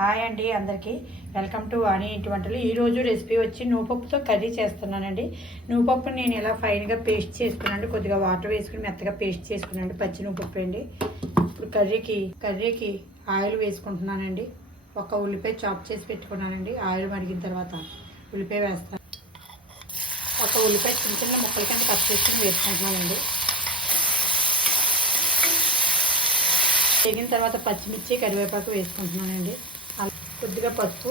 Hi అండి అందరికీ. Welcome to వాణి ఇంటి వంటలు ఈరోజు రెసిపీ వచ్చి నువ్వుపప్పుతో కర్రీ చేస్తున్నానండి. నువ్వుపప్పు నేను ఇలా ఫైన్గా పేస్ట్ చేసుకున్నాను. కొద్దిగా వాటర్ వేసుకుని మెత్తగా పేస్ట్ చేసుకున్నాను. పచ్చి నువ్వుపప్పు అండి. ఇప్పుడు కర్రీకి కర్రీకి ఆయిల్ వేసుకుంటున్నానండి. ఒక ఉల్లిపాయ చాప్ చేసి పెట్టుకున్నానండి. ఆయిల్ మరిగిన తర్వాత ఉల్లిపాయ వేస్తాను. ఒక ఉల్లిపాయ చిన్న చిన్న ముక్కల కింద కట్ చేసుకుని వేసుకుంటున్నానండి. తెగిన తర్వాత పచ్చిమిర్చి కరివేపాకు వేసుకుంటున్నానండి. కొద్దిగా పసుపు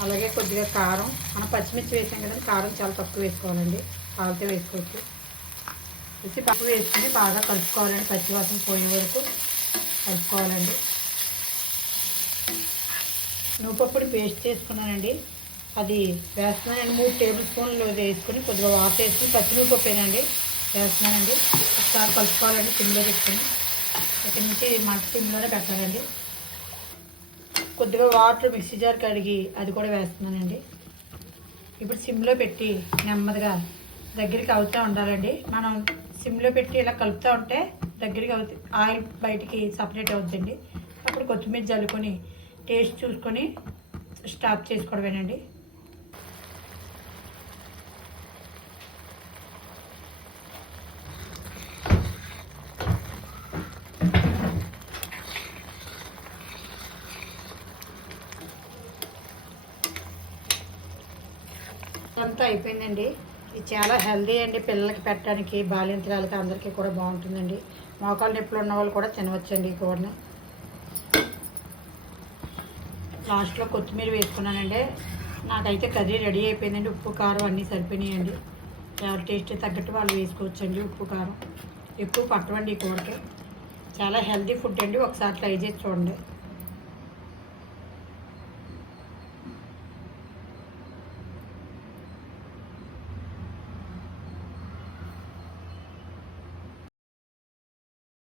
అలాగే కొద్దిగా కారం మనం పచ్చిమిర్చి వేసాం కదండి కారం చాలా తక్కువ వేసుకోవాలండి కాలితే వేసుకోవచ్చు వేసి పప్పు వేసుకుని బాగా కలుపుకోవాలండి పచ్చివాసన పోయే వరకు కలుపుకోవాలండి నువ్వుపప్పుని పేస్ట్ చేసుకున్నానండి అది వేస్తున్నానండి మూడు టేబుల్ స్పూన్లు వేసుకుని కొద్దిగా వాటర్ వేసుకుని పచ్చి వేస్తున్నానండి ఒకసారి కలుపుకోవాలండి సిమ్లో పెట్టుకుని ఇక్కడి నుంచి మంట సిమ్లోనే పెట్టాలండి కొద్దిగా వాటర్ మిక్సీ జార్ కడిగి అది కూడా వేస్తున్నానండి. ఇప్పుడు సిమ్లో పెట్టి నెమ్మదిగా దగ్గరికి అవుతూ ఉండాలండి. మనం సిమ్లో పెట్టి ఇలా కలుపుతూ ఉంటే దగ్గరికి అవుతు ఆయిల్ బయటికి సపరేట్ అవుతుందండి అప్పుడు కొత్తిమీర జల్లుకొని టేస్ట్ చూసుకొని స్టాప్ చేసుకోవడమేనండి. అంతా అయిపోయిందండి. ఇది చాలా హెల్దీ అండి. పిల్లలకి పెట్టడానికి బాలింతరాలకి అందరికీ కూడా బాగుంటుందండి. మోకాలు నొప్పులు ఉన్న వాళ్ళు కూడా తినవచ్చండి ఈ కూరని. లాస్ట్లో కొత్తిమీర వేసుకున్నానండి. నాకైతే కర్రీ రెడీ అయిపోయిందండి. ఉప్పు కారం అన్నీ సరిపోయినాయండి. ఎవరి టేస్ట్ తగ్గట్టు వాళ్ళు వేసుకోవచ్చండి ఉప్పు కారం. ఎక్కువ పట్టవండి ఈ కూరకి. చాలా హెల్దీ ఫుడ్ అండి. ఒకసారి ట్రై చేసి చూడండి.